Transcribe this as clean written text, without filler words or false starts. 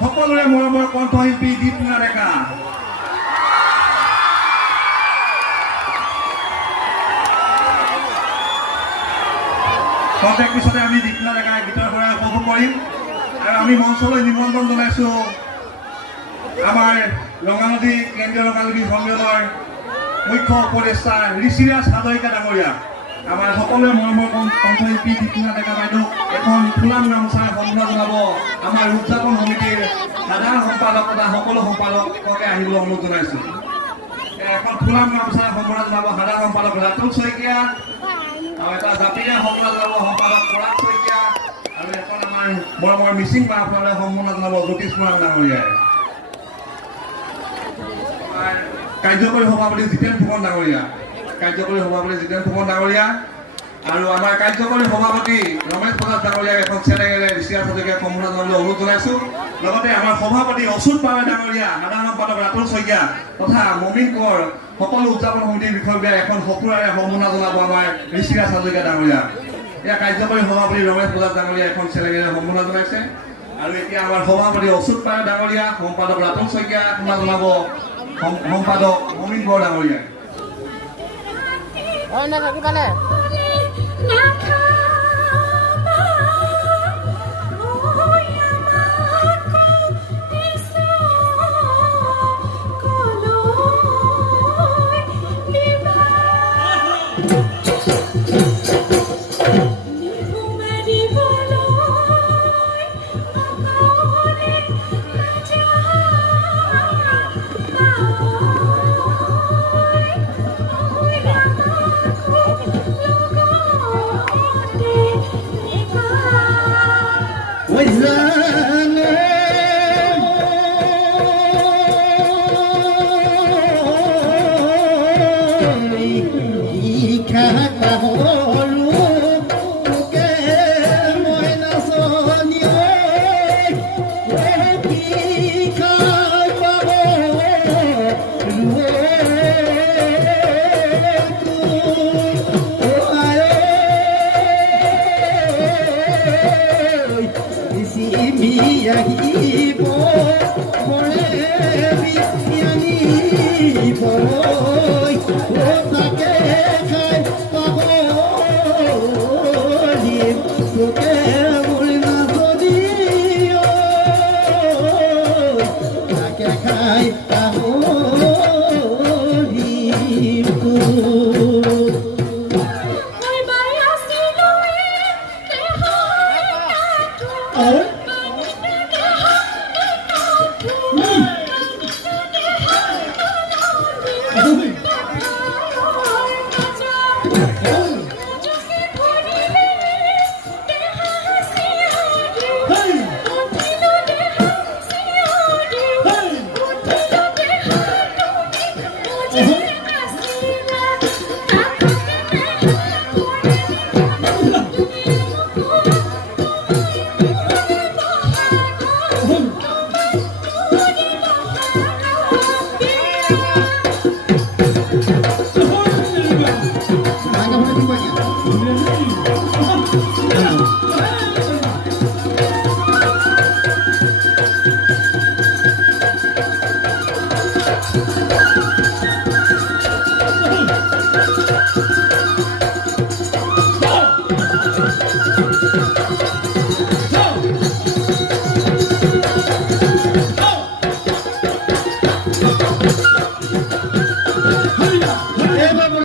সকলোৰে মৰমৰ কণ্ঠশিল্পী দীপলিনা ডেকা কণ্টেক্ট পিছতে আমি দীপলিনা ডেকাই গীতৰ পৰা উপভোগ কৰিম আৰু আমি মঞ্চলৈ নিমন্ত্ৰণ জনাইছোঁ আমাৰ ৰঙানদী কেন্দ্ৰীয় ৰঙানদী সন্মিলনৰ মুখ্য উপদেষ্টা ঋষিৰাজ হাজৰিকা ডাঙৰীয়া আমাৰ সকলোৰে মৰমৰ কণ্ঠশিল্পী দীপলিনা ডেকা বাইদেউ এখন ফুলাম গামোচাৰে সম্বোধন জনাব আমাৰ উদযাপন সমিতিৰ সাধাৰণ সম্পাদক তথা সকলো সম্পাদককে আহিবলৈ অনুৰোধ জনাইছোঁ এখন ফুলাম গামোচাৰে সম্বোধন জনাব সাধাৰণ সম্পাদক ৰাতুল শইকীয়া আৰু এটা জাতিৰে সম্বোধন জনাব সম্পাদক পৰাগ শইকীয়া আৰু এখন আমাৰ মৰমৰ মিচিং মাহফুলাৰে সম্বোধন জনাব জ্যোতিষ কুমাৰ ডাঙৰীয়াই কাৰ্যকৰী সভাপতি জিতেন ফুকন ডাঙৰীয়া আৰু আমাৰ কাৰ্যকৰী সভাপতি ৰমেশ প্ৰসাদ ডাঙৰীয়াক এখন চেনেঙেৰে ঋষিৰাজ হাজৰিকাক সম্বোধন জনাবলৈ অনুৰোধ জনাইছোঁ লগতে আমাৰ সভাপতি অচ্যুত পাৱে ডাঙৰীয়া সাধাৰণ সম্পাদক ৰাতুল শইকীয়া তথা মমিন কোঁৱৰ সকলো উদযাপন সমিতিৰ বিষয়ববীয়াই এখন সফুৰাৰে সম্বোধন জনাব আমাৰ ঋষিৰাজ হাজৰিকা ডাঙৰীয়া এয়া কাৰ্যকৰী সভাপতি ৰমেশ প্ৰসাদ ডাঙৰীয়া এখন চেনেঙেৰে সম্বোধন জনাইছে আৰু এতিয়া আমাৰ সভাপতি অচ্যুত পাৱে ডাঙৰীয়া সম্পাদক ৰাতুল শইকীয়া সম্বোধন জনাব সম্পাদক মমিন কোঁৱৰ ডাঙৰীয়া